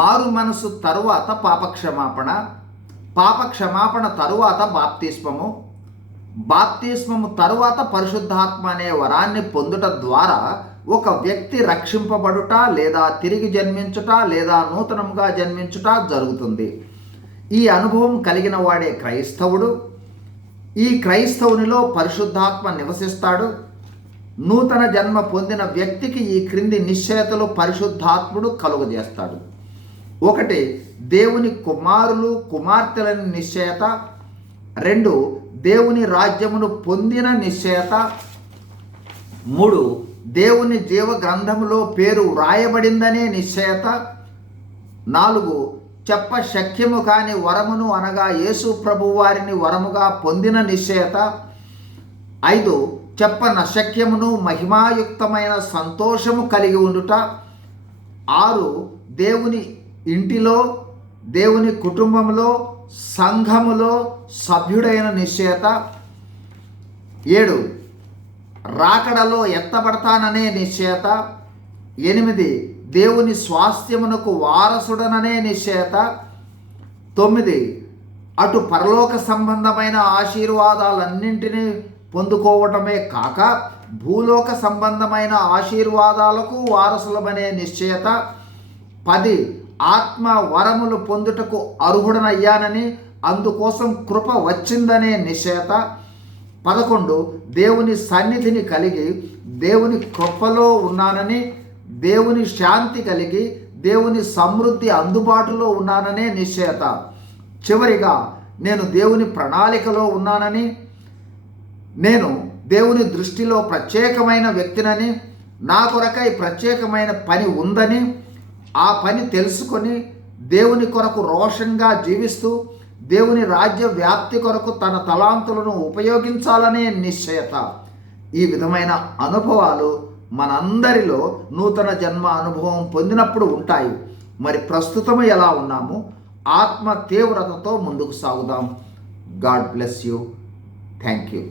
మారు మనసు తరువాత పాపక్షమాపణ పాపక్షమాపణ తరువాత బాప్తిస్మము. బాప్తిస్మము తరువాత పరిశుద్ధాత్మ అనే వరాన్ని పొందుట ద్వారా ఒక వ్యక్తి రక్షింపబడుట లేదా తిరిగి జన్మించుట లేదా నూతనంగా జన్మించుట జరుగుతుంది. ఈ అనుభవం కలిగిన వాడే క్రైస్తవుడు. ఈ క్రైస్తవునిలో పరిశుద్ధాత్మ నివసిస్తాడు. నూతన జన్మ పొందిన వ్యక్తికి ఈ క్రింది నిశ్చయతలు పరిశుద్ధాత్ముడు కలుగజేస్తాడు. ఒకటి దేవుని కుమారులు కుమార్తెలని నిశ్చయత. రెండు దేవుని రాజ్యమును పొందిన నిశ్చయత. మూడు దేవుని జీవ గ్రంథములో పేరు వ్రాయబడిందనే నిశ్చయత. నాలుగు చెప్ప శక్యము కాని వరమును అనగా యేసు ప్రభు వారిని వరముగా పొందిన నిశ్చయత. ఐదు చెప్ప నశక్యమును మహిమాయుక్తమైన సంతోషము కలిగి ఉండుట. ఆరు దేవుని ఇంటిలో దేవుని కుటుంబంలో సంఘములో సభ్యుడైన నిశ్చయత. ఏడు రాకడలో ఎత్తబడతాననే నిశ్చయత. ఎనిమిది దేవుని స్వాస్థ్యమునకు వారసుడననే నిశ్చయత. తొమ్మిది అటు పరలోక సంబంధమైన ఆశీర్వాదాలన్నింటినీ పొందుకోవటమే కాక భూలోక సంబంధమైన ఆశీర్వాదాలకు వారసులమనే నిశ్చయత. పది ఆత్మ వరములు పొందుటకు అర్హుడనయ్యానని అందుకోసం కృప వచ్చిందనే నిషేత పదకొండు దేవుని సన్నిధిని కలిగి దేవుని కృపలో ఉన్నానని దేవుని శాంతి కలిగి దేవుని సమృద్ధి అందుబాటులో ఉన్నాననే నిశ్చయత. చివరిగా నేను దేవుని ప్రణాళికలో ఉన్నానని నేను దేవుని దృష్టిలో ప్రత్యేకమైన వ్యక్తినని నా కొరకై ప్రత్యేకమైన పని ఉందని ఆ పని తెలుసుకొని దేవుని కొరకు రోషంగా జీవిస్తూ దేవుని రాజ్య వ్యాప్తి కొరకు తన తలాంతులను ఉపయోగించాలనే నిశ్చయత. ఈ విధమైన అనుభవాలు మనందరిలో నూతన జన్మ అనుభవం పొందినప్పుడు ఉంటాయి. మరి ప్రస్తుతం ఎలా ఉన్నాము? ఆత్మ తీవ్రతతో ముందుకు సాగుదాం. God bless you. Thank you